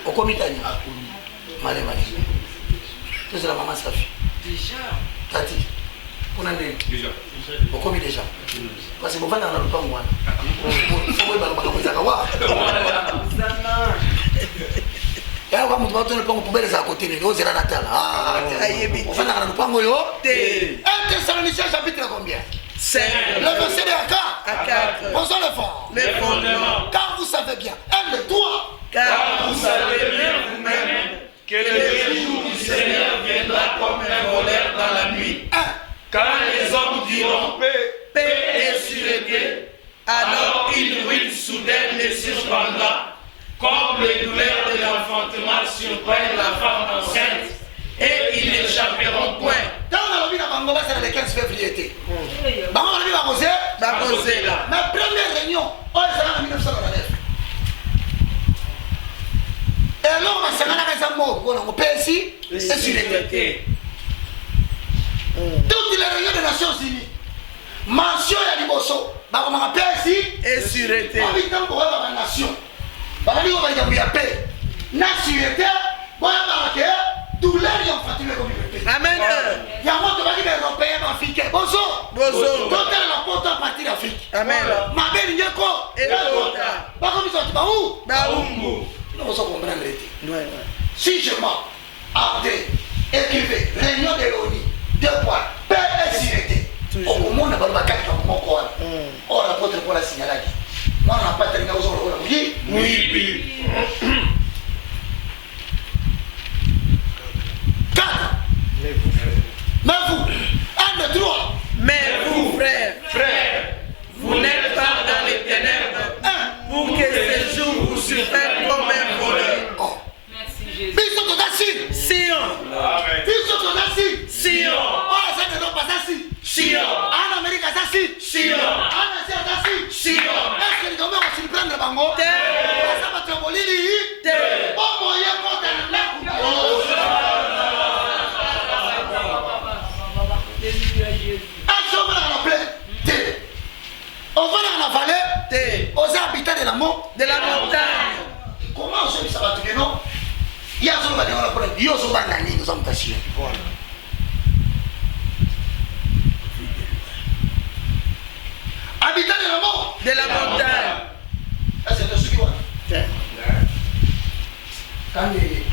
Okomi tani. Malema. Pose la maman Safi. Déjà. Tati. Kuna ndeni. Déjà. Okomi déjà. Parce que bovana na lupango wana. Faut ba ba kweza kawa. Ya kwa mtu watu lupango poubelle za côté ni ozela na tala. Ah, ayebi. bovana na lupango yo. T. 1 Thessaloniciens chapitre combien? 5. Le verset de À 4. Posons le fond. Le fondement. Car vous savez bien. 1, 2, 3. Car Vous savez bien vous-même que le jour du Seigneur viendra comme un voleur dans la nuit. 1. Quand les hommes diront paix et sûreté, alors alors une ruine soudaine les surprendra, comme les douleurs de l'enfantement surprennent la femme enceinte, et ils n'échapperont point. Quand on a vu la bango, c'est le 15 février. Bango, on a vu la cause. Bakozé là. Ma première réunion, oh, c'est en 1929. Et alors, on s'est rendu à mot, on a payé et sur l'été. Toutes les réunions des Nations Unies, mention ya liboso, on a payé Et sûreté. on vit dans la nation. On a dit qu'on va y avoir paix. Na sûreté, on a marqué, douleur et on fatigué comme il veut. Amen. Il y a un monde qui est européen, africain. Bonjour. Bonjour. Quand elle a porté à partir d'Afrique. Amen. Ma belle, il y a quoi? Et Kota. Par contre, ils sont pas où? Baumbu. Nous sommes comprendre. Ouais. Si je mens, André, écrivez, réunion de l'ONU, 2 points, paix et sûreté. Toujours. Au monde, on va faire comme mon corps. On apporte pour la signaler. Moi, on n'a pas terminé aux autres. Oui. Oui. 4. Mais vous, 1, 2, 3. Mais vous, frères, Frères, vous n'êtes pas dans les ténèbres pour que ce jour vous surprenne comme un voleur. Oh. Merci Jésus. Biso to dasi. Sion, Amen. Biso to dasi. Sion, Oh, ça ne doit pas dasi. Sion, En Amérique, dasi. Sion, En Asie, dasi. Sion. Est-ce que les hommes vont se prendre le bango? Terre. Ça va te Yazo va dire on a problème. Yozo va nani nous sommes cachés. Voilà. Habitant de la mort. De la montagne. Ah, c'est ce qui va. Quand les...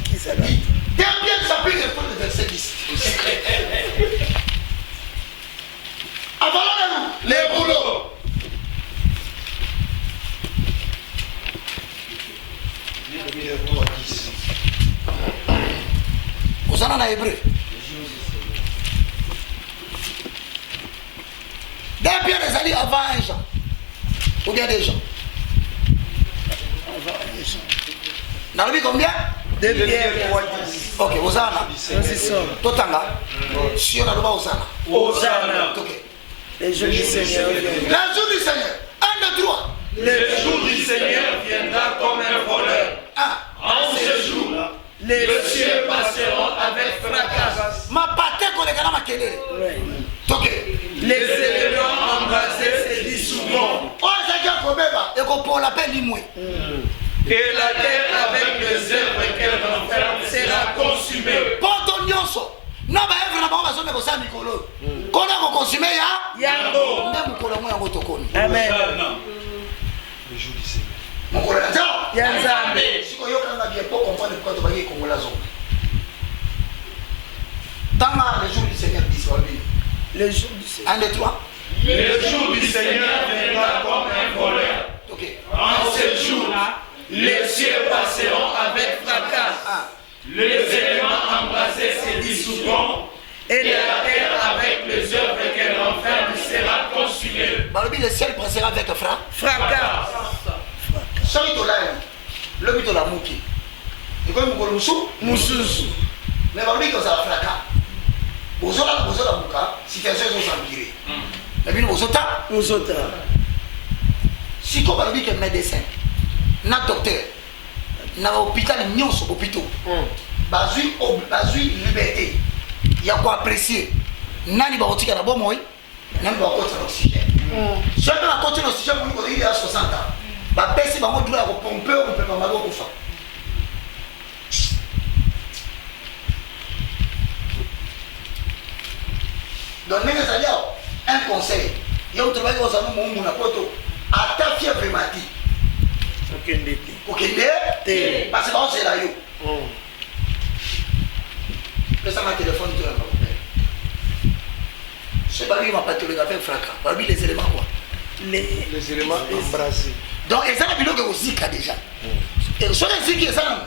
Qui ça là? Dernier chapitre, le verset 10. Avant les boulots. Vous en avez hébreu. Des pierres des alliés avant un Jean. Ou bien des gens. Dans le but combien? 2 Pierre 3:10. Ok, Hosanna. C'est ça. Totanga. Si on a le droit Hosanna. Hosanna. Ok. Les jours du Seigneur viennent. La jour du Seigneur. 1, 2, 3. Le jour du Seigneur viendra comme un voleur. En ce jour, Les cieux passeront avec fracas. Ma patte qu'on est ma kelele. Ok. Les éléments embrasés se dissoudront. Oh, c'est déjà probable. Et qu'on pour l'appel limoué. Et la terre avec les œuvres qu'elle renferme sera consumée. Poto nyonso. Na ba evre na bango bazome kosa mikolo. Kona ko consumer ya Yango. nde mukolo mo yango tokoni. Amen. Le jour du Seigneur. Mukolo na nzao. Yanzambe. Siko yoka na bien pour comprendre pourquoi tu vas y kongola zo. Tanga le jour du Seigneur disparu. Le jour du Seigneur. 1, 2, 3. Le jour du Seigneur viendra comme un voleur. Ok. En ce jour, les cieux passeront avec fracas. Les éléments embrasés se dissoudront. Et Et la terre avec les œuvres qu'elle renferme sera consumée. Balobi le ciel passera avec frère. fracas. Soki tolali. Lobi tola muki. Ikoyi mukolo musu. Moussousou. Mais balobi kozala fracas. Bozola muka. Situation ezozambire. Mais bino bozota. Moussota. Siko balobi ke médecin. Na docteur. Na hôpital nyonso hôpitaux. Bazui liberté. Ya ko apprécier. Nani ba otika na bomoi. Nani ba kota l'oxygène. Soki na kota l'oxygène pour nous il y a 60 ans. Ba pesi ba mo doula ko pomper ou pepa mago kufa. Donc même ça un conseil. Il y a un travail aux amis mon na poto. Ata fièvre mati. Aucun dété. Ok, parce que c'est là yo. Laisse ma téléphone de la main. C'est pas lui qui m'a pas télé avec fracas. Pas lui les éléments quoi. Les éléments embrasés. Donc et ça la vidéo que vous zika déjà. Et sur les ziki ça.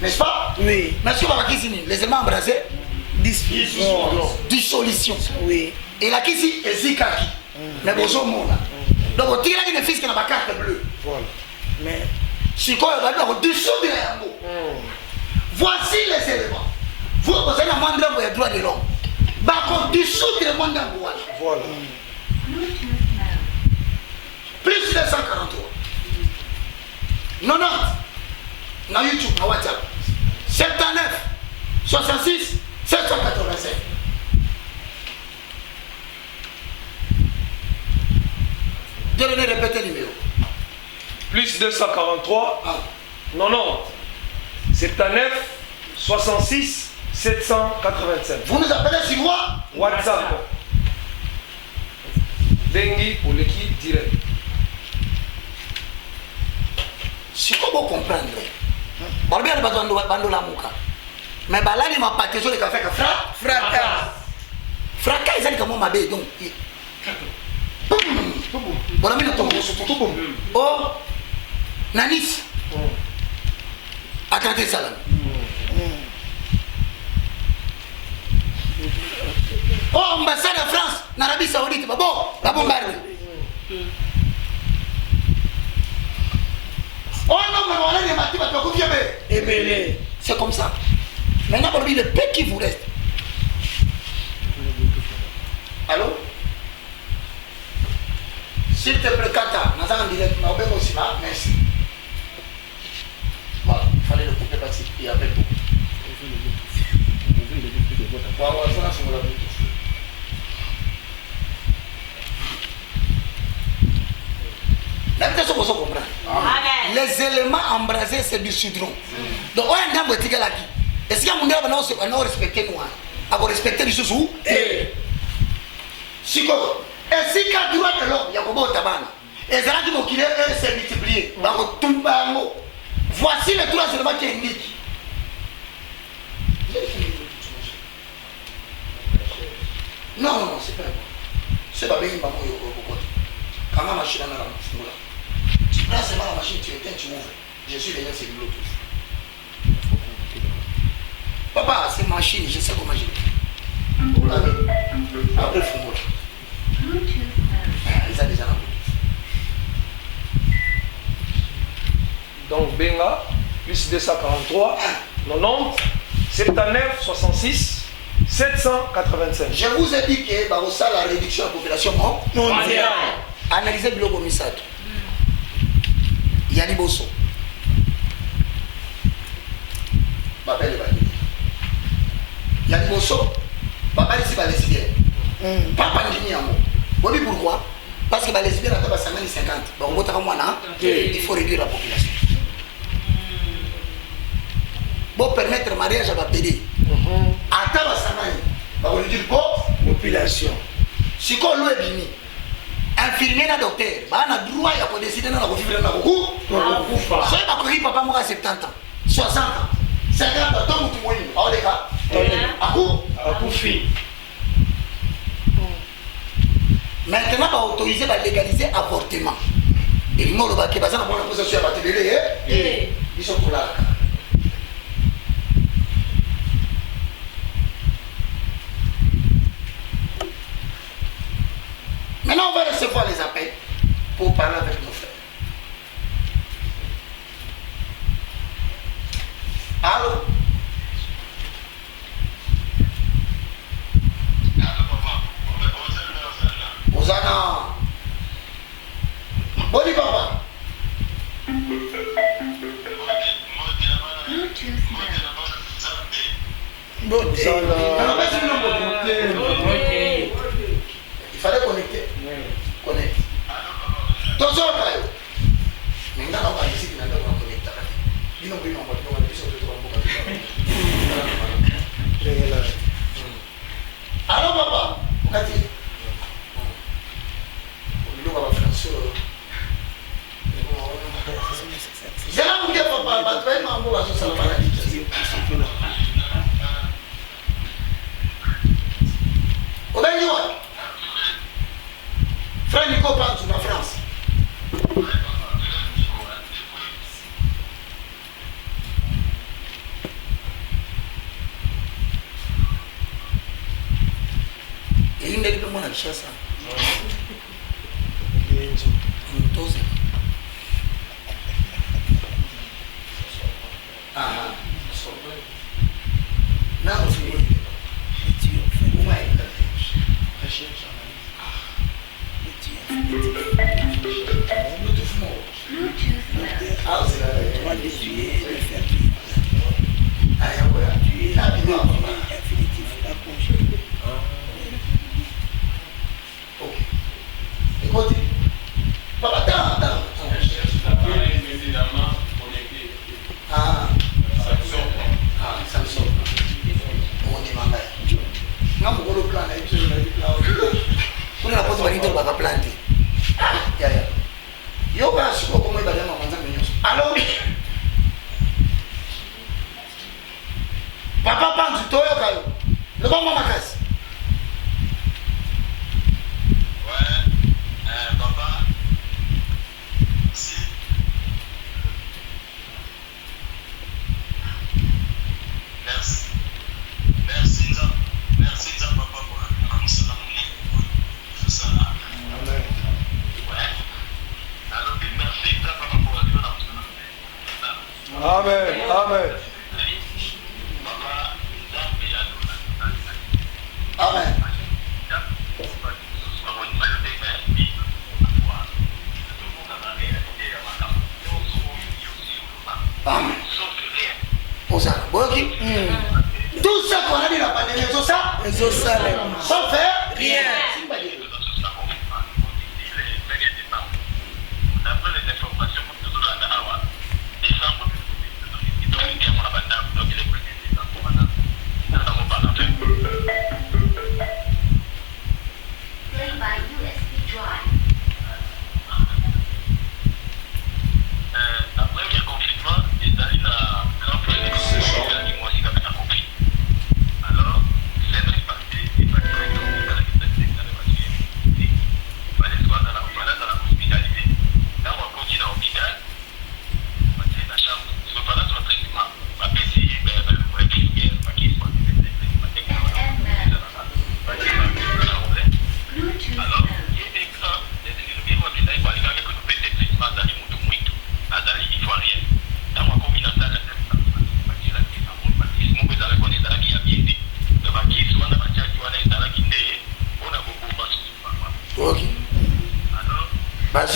N'est-ce pas? Oui. Mais ce qu'on va voir les éléments embrasés. Dissolution. Oui. Et là ici est zikaki. Mais bonjour mon là. Donc on tire une fille qui n'a pas carte bleue. Voilà. Mais. Si quoi va dire dissoudre yango. Voici les éléments. Vous avez la moindre pour les droits de l'homme. Par contre, dissoudre le monde en bois. Voilà. Plus de 143. 90. Dans YouTube, dans WhatsApp. 79. 66. 785. Je vais répéter le numéro. Plus 243, 90, 79, 66, 785. Vous nous appelez sur moi? WhatsApp. Dengi pour l'équipe direct. Si vous comprendre, vous avez besoin de la mouka. Mais là, il m'a pas toujours le café que Fracas. fracas, ils ont comme ma bête donc. Bon, on a mis le tombeau. Oh, Nanis. Attendez ça là. Oh, ambassade de France, en Arabie Saoudite, bon, la bombarde. Oh non, mais on a des matins, tu vas Ébélé. c'est comme ça. Maintenant, on le peu qui vous reste. Allô? S'il te plaît, Kata, nous allons en direct, mais on peut aussi, merci. Voilà, il fallait le couper parce qu'il y avait beaucoup. Voilà, il faut la sur la Bluetooth. La vitesse, on comprend. Les éléments embraser c'est du citron. Donc, on a un peu de temps. Est-ce qu'il y a un monde qui a respecté nous? À respecter les choses où? Si quoi? Et si quand tu vois que l'homme, il y a comment tabana? Et ça qui vont s'est multiplié. Voici le trois éléments qui indiquent. Non, non, non, c'est pas bon. C'est pas bien, maman, quand ma machine est là, tu prends seulement la machine, tu éteins, tu ouvres. Je suis derrière, c'est Bluetooth. Papa, c'est machine, je sais comment j'ai. Après, il faut mourir. Ils ont déjà la Bluetooth. Donc Benga, plus 243, 90, 79, 66, 785. Je vous ai dit que ça la réduction de la population mondiale. Analysez le bloc Misato. Yanni Bosso. Babel et Babel. Yanni Bosso. Babel ici va lesbien. Pas pandémie en mot. Vous savez pourquoi? Parce que les lesbiennes attendent 50. Donc, il faut réduire la population. Pour permettre le mariage à Babédé. Attends, ça va réduire la population. Si on est venu, infirmier et docteur, on a droit de décider de vivre dans le coup. Si on a papa moi à 70 ans, 60 ans, 50 ans, tant que tu mourir, on les cas. À coup fille. Maintenant, on va autoriser, on va légaliser l'avortement. Et les gens qui sont en possession de la télé, ils sont pour là. Maintenant, on va recevoir les appels pour parler avec nos frères. Allô? Hosanna. Boni papa. Il fallait connecter. Connecte. Attention, Kayo. Maintenant, on va ici, on va connecter. Dis non, on va dire allô, papa. Je vais vous dire, papa, je vais vous dire, frère Nico parle sur la France. Et il n'est pas mon chasse. Amen. Amen. Amen. Amen. Tout ça qu'on a dit la pandémie, sans faire rien. D'après les informations que nous avons, les femmes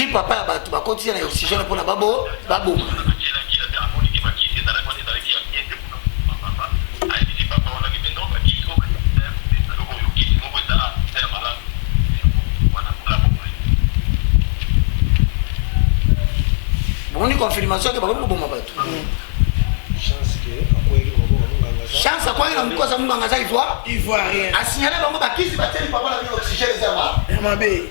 bazwi papa ya bato bakotisa na oxygène mpona baboma. Boni confirmation ke baboma boma bato. Chance à quoi il a mis quoi ça munganga ça ivoirien. A signaler bango bakisi bateli papa la oxygène ezama. Mabe.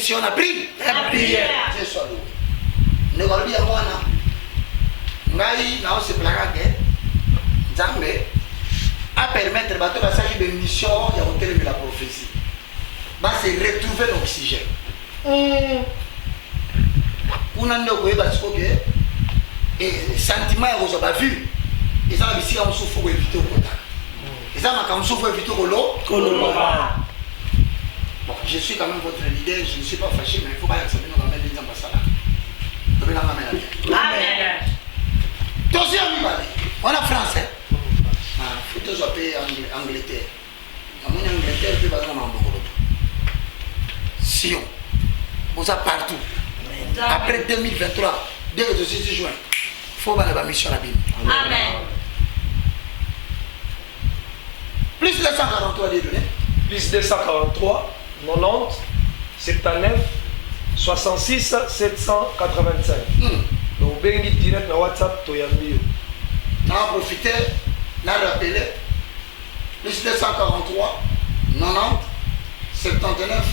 Si on a pris la prière, Dieu soit loué. Ne va bien moi ngai na se plagage Nzambe à permettre bateau la salle de mission ya hôtel de la prophétie. Va se retrouver l'oxygène. On a ndoko eba sikoke et sentiment ya kozoba vu. Ils ont ici on souffre pour éviter au contact. Ils ont quand on souffre éviter au l'eau. Bon, je suis quand même votre leader, je ne suis pas fâché, mais il ne faut pas accepter nos ramènes des ambassadeurs. Amen. Deuxième année, on a français. Il faut tous appeler Angleterre. On a Angleterre, puis on a Mambo. Sion. On a partout. Après 2023, dès le 6 juin, il faut aller à la mission à la Bible. Amen. Plus de 143 des données. Plus 243, 90, 79, 66, 785. Donc, bengi direct na WhatsApp, toyambi. On a profité, on a rappelé, plus 243, 90, 79,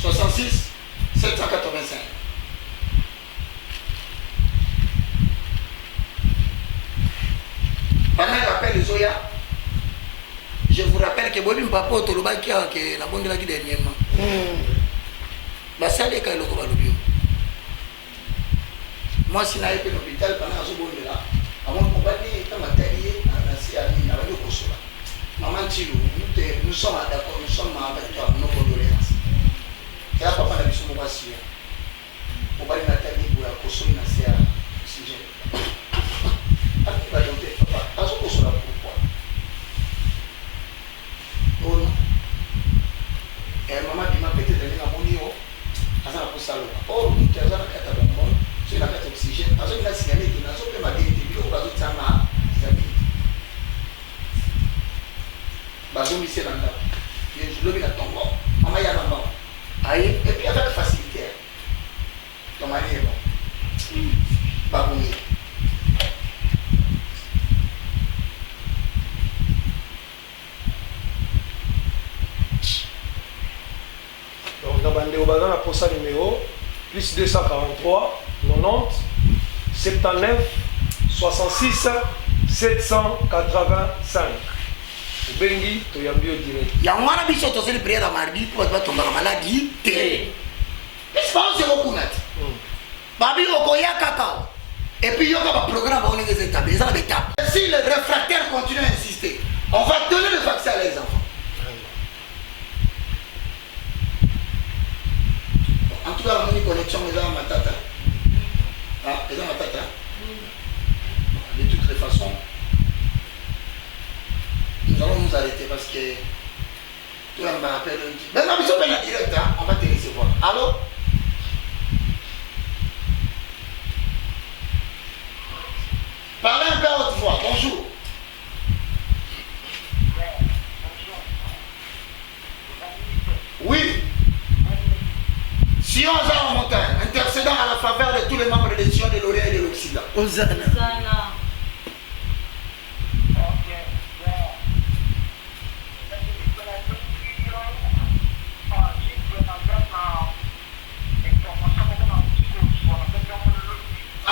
66, 785. Pendant le rappel de Zoya, je vous rappelle que Bobim Papa Toloba qui a la bonne de la dernièrement. Basale ka eloko balobio. Moi si naïe l'hôpital pendant ce bon de là, avant qu'on va dire que matériel na siani na radio kosola. Maman Chilou, nous sommes d'accord, nous sommes avec toi, nos condoléances. Et là papa na biso mo basi. Pour parler matériel pour la kosola na sia sujet. Après va donc papa, pas au kosola pourquoi? Oh non. Et maman dit m'a peut-être donné la monnaie oh. Azana pour ça là. Oh, nous t'as azana kata bonbon, c'est la carte oxygène. Azana la signalé qui n'a pas ma délité, bio bazo tsama, zabi. Bazo mi c'est là. Je le la tombe. Maman ya maman. Aïe, et puis avec facilité. Ton mari est bon. Babouni. Donc, dans le pour ça numéro, plus 243, 90, 79, 66, 785. Bengi, tu y as mieux direct. Il y a un bicho qui a prière à mardi pour tomber en maladie. Qu'est-ce que c'est beaucoup net? Babi Okoya Kakao. Et puis il y a un programme pour les établir. Si le réfractaire continue à insister, on va donner le vaccin à les enfants. En tout cas, on a une connexion les gens à Matata. Ah, les gens à Matata. De toutes les façons, nous allons nous arrêter parce que tout le monde m'appelle. Mais non, mais c'est pas direct, hein? On va te recevoir. Allô? Parlez un peu à haute voix. Bonjour. Oui. Sion Jean en montagne, intercédant à la faveur de tous les membres de Sion de l'Orient et de l'Occident. Hosanna.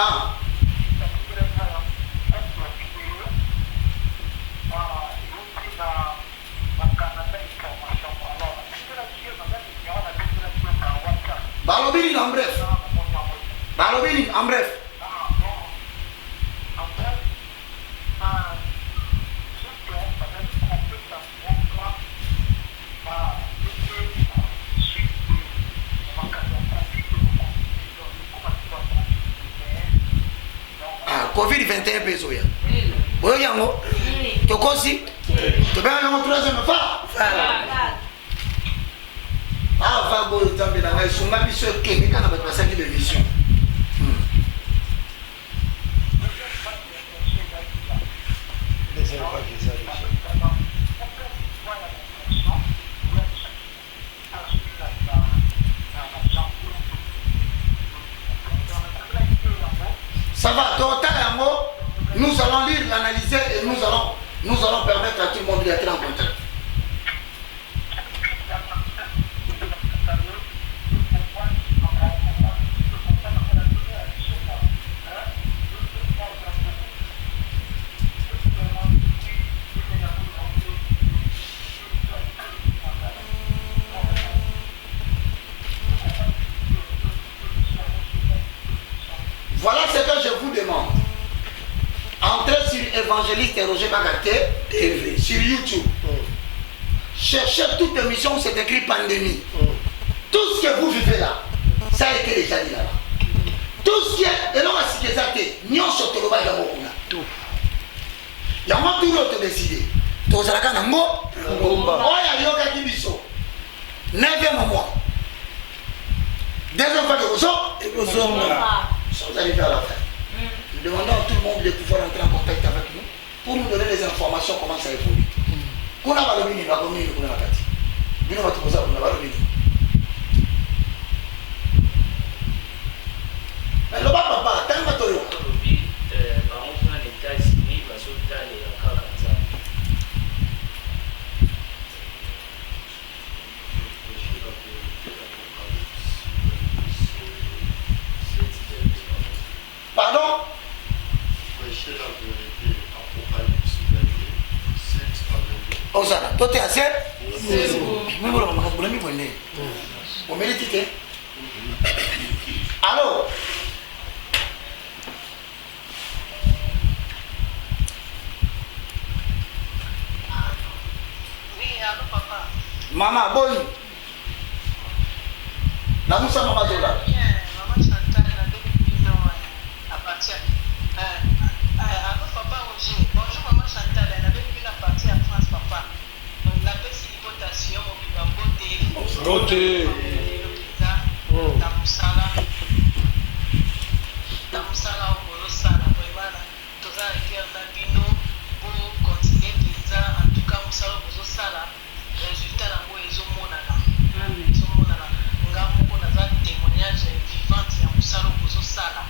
Ah. Balobini en bref. Balobini en bref. Covid-21 peso ya. Boyo yango. Tokosi. Tobana yango troisième fois. Ah, va boyo tambe na ngai sunga biso kenge kana bato basaki de mission. Ça va, total yango, nous allons lire, l'analyser et nous allons permettre à tout le monde d'être en contact. Voilà ce que je vous demande. Entrez sur Évangéliste Roger Bagaté TV, sur YouTube. Cherchez toute émission où c'est écrit pandémie. Tout ce que vous vivez là, ça a été déjà dit là-bas. Tout ce qui est, et l'on va citer ça, nous sommes tous les gens. Il y a un tour de décider. Tous les gens qui ont dit, 9e mois. Deuxième fois que vous sommes arrivés à la fin. Nous demandons à tout le monde de pouvoir entrer en contact avec nous pour nous donner les informations comment ça évolue. Qu'on a pas le mini, on a pas le mini, on a pas le mini. On a pas le mini. Mais le papa, t'as un bateau. Pardon? Oh ça, toi t'es assez? On met les tickets. Allô? Oui, allô papa. Maman, bonne. La moussa maman de là. Maman Chantal, la belle à partir. Allô papa Roger. Bonjour maman Chantal, elle avait vu la partie à France papa. On l'appelle si votation au Beauté. La moussala. La moussala au bolo sala. Vraiment, tous les cœurs d'abino pour continuer plaisir. En tout cas, moussala au bolo sala. Résultat dans le réseau monana. Réseau monana. Nga moko naza témoignage vivante ya moussala au bolo sala.